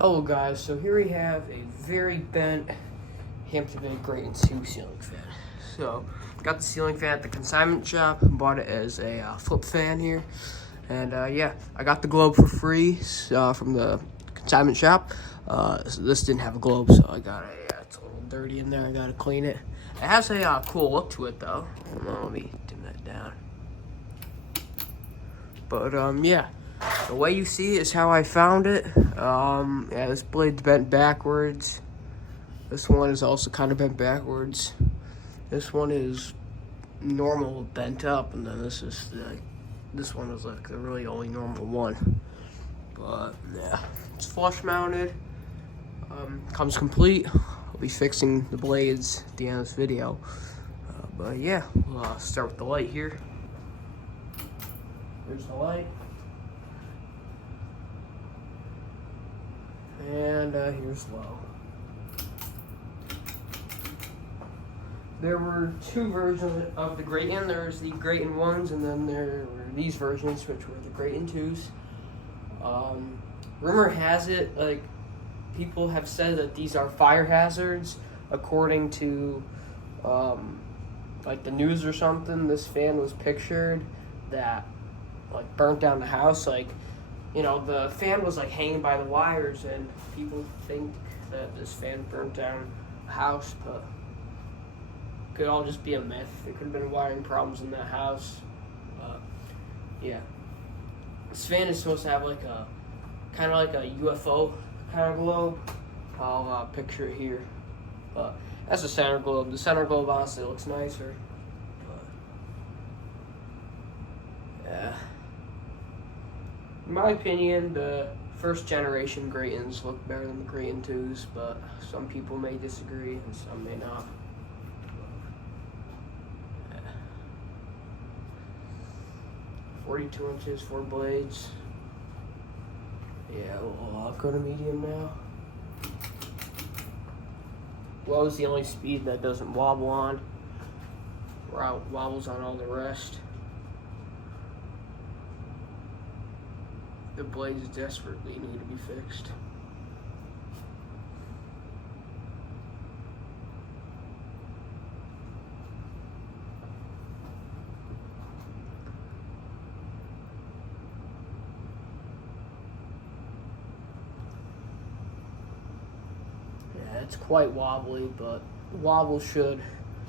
Hello guys, so here we have a very bent Hampton Grayton 2 ceiling fan. So, got the ceiling fan at the consignment shop, bought it as a flip fan here. And yeah, I got the globe for free from the consignment shop. So this didn't have a globe, so I got it's a little dirty in there, I gotta clean it. It has a cool look to it though. Let me dim that down. But yeah, the way you see it is how I found it. Yeah, this blade's bent backwards. This one is also kind of bent backwards. This one is normal bent up, and then this one is like the really only normal one. But yeah, it's flush mounted. Comes complete. I'll be fixing the blades at the end of this video. But yeah, we'll start with the light here. Here's the light. And here's low. There were two versions of the Grayton. There's the Grayton 1s, and then there were these versions, which were the Grayton 2s. Rumor has it, like, people have said that these are fire hazards, according to, like, the news or something. This fan was pictured that, like, burnt down the house. Like, you know, the fan was, like, hanging by the wires, and people think that this fan burnt down a house, but it could all just be a myth. There could have been wiring problems in that house. Yeah. This fan is supposed to have, like, a kind of like a UFO kind of globe. I'll picture it here. But that's the center globe. The center globe honestly looks nicer. But yeah. In my opinion, the first generation Graytons look better than the Grayton 2s, but some people may disagree and some may not. Yeah. 42 inches, 4 blades. Yeah, we'll go to medium now. Low is the only speed that doesn't wobble on. Wobbles on all the rest. The blades desperately need to be fixed. Yeah, it's quite wobbly, but the wobble should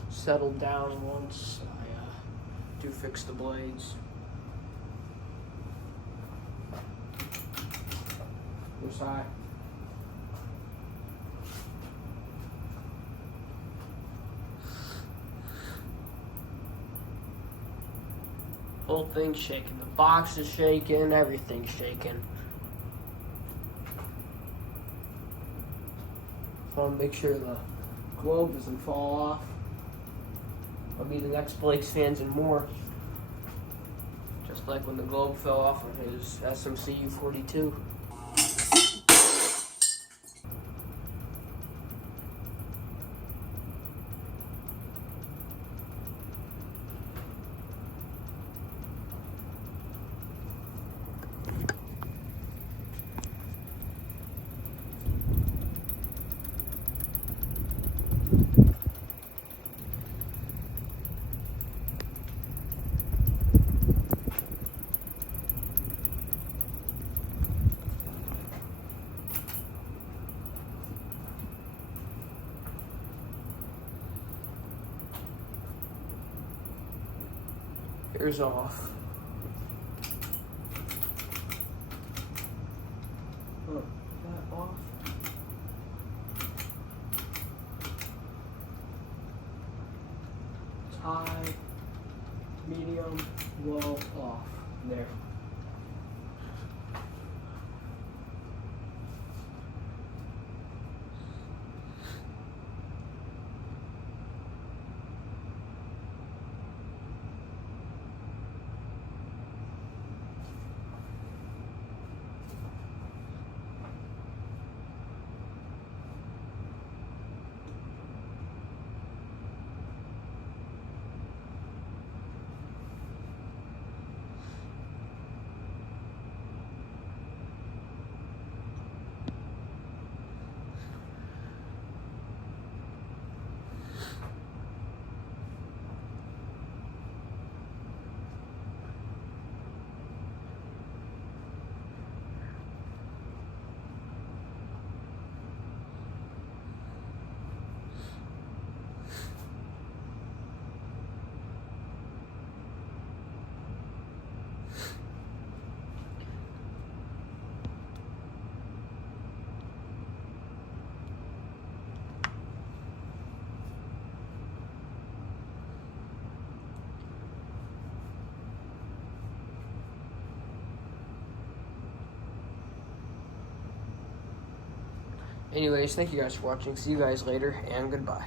settle down once I do fix the blades. Your side. Whole thing's shaking. The box is shaking. Everything's shaking. So I want to make sure the globe doesn't fall off. I'll be the next Blake's fans and more. Just like when the globe fell off on his SMC U42. Here's off. Look, that off. High, medium, low, off. There. Anyways, thank you guys for watching. See you guys later, and goodbye.